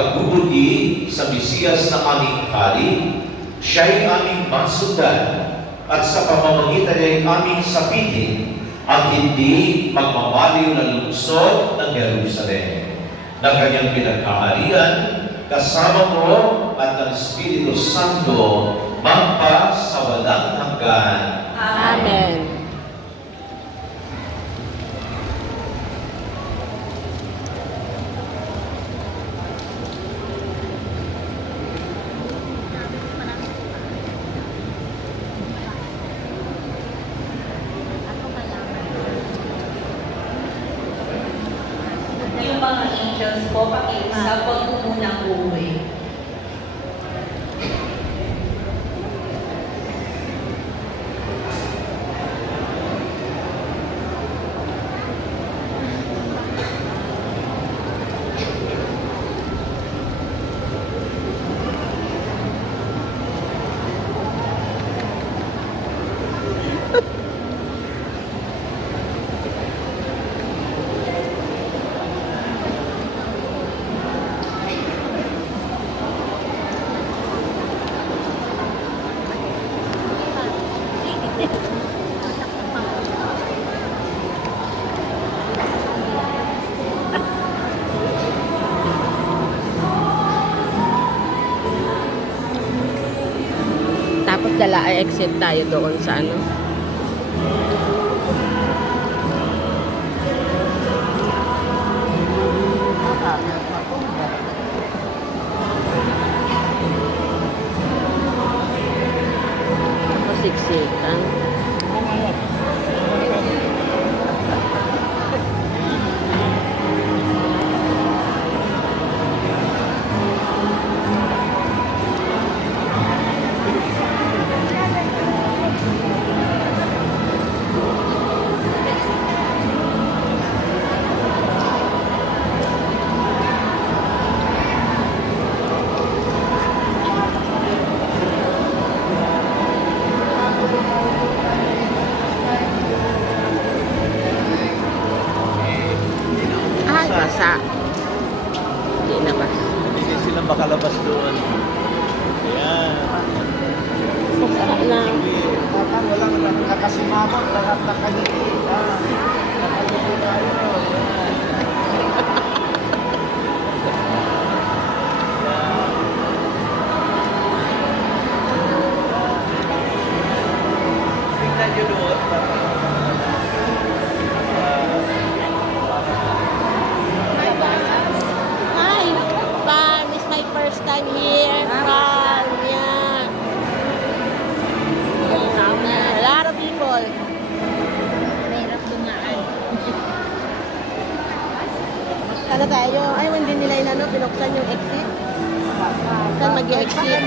pagbubudi sa Mesiyas na aming hari, siya'y aming masundan at sa pamamagitan ay aming sapitin at hindi magmamaliw na lungsod ng Jerusalem na kanyang pinagkaharian kasama mo at ng Espiritu Santo magpa sa walang hanggan. Amen. Yung mga angels po, pakiusap, huwag po munang uuwi. Tapos exit tayo doon sa ano. Siksikan. Basa. Hindi na ba? Hindi sila makalabas doon. Ayan. Sarap na. Walang nakakasimamot, nakakanikita. Nakalimutan tayo. Tingnan nyo doon. Hi, Pam. It's my first time here. Pam, yeah. A lot of people. Mahirap dumaan. Ano tayo? Ay, hindi nila inano, pinuksan yung exit. Saan mag-exit?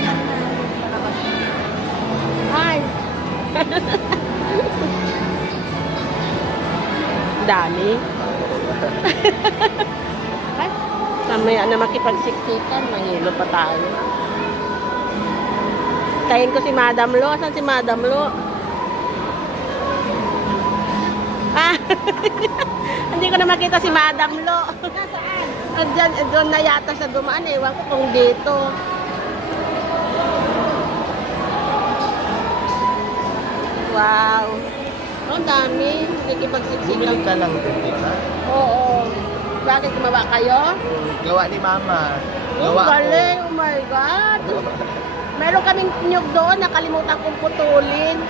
Hi. Dami. Mamaya na makipagsiksikan, mahilo pa tayo. Kain ko si Madam Lo. Saan si Madam Lo? Ah, hindi ko na makita si Madam Lo. Andyan, doon na yata sa dumaan. Ewan ko kung dito. Wow. Oh, ang dami. Nakikipagsiksikan. Bumili ka lang din, di ba? Oo. Bakit gumawa kayo? Gawa ni Mama. Oh, Gawa ko. galing. Oh my God. Meron kaming nyug doon. Nakalimutan kong putulin.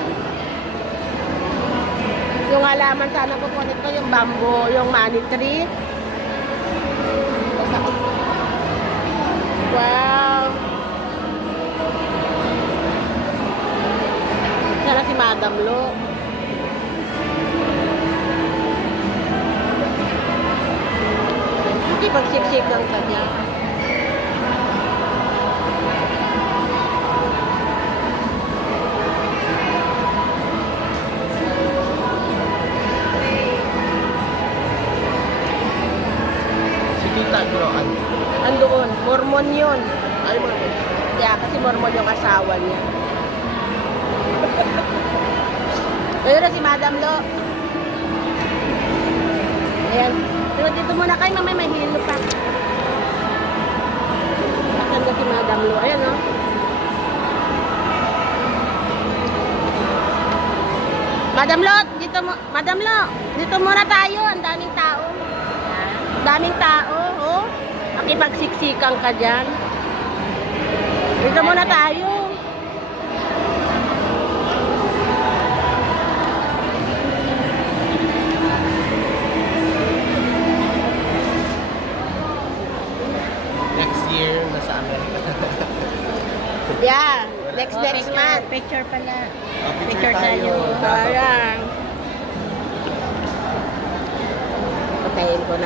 Yung halaman sana kukunin ko. Yung bamboo. Yung money tree. Wow. Sana si Madam Lo. Hindi pagsiksikan ka niya. Si Tita Groan. Andoon, Mormon yun. Ay, Mama. Kaya kasi Mormon yung asawa niya. Ayun na si Madam Lo. Ayan. Pero dito muna kayo, mamay, may hilo pa. Madam Lo, dito muna tayo. Ang daming tao. Daming tao, oh. Makipagsiksikan ka dyan. Dito muna tayo. Next year, nasa Amerika. Yeah, next month. Picture pala. Picture tayo. Ayan. Patayin ko na.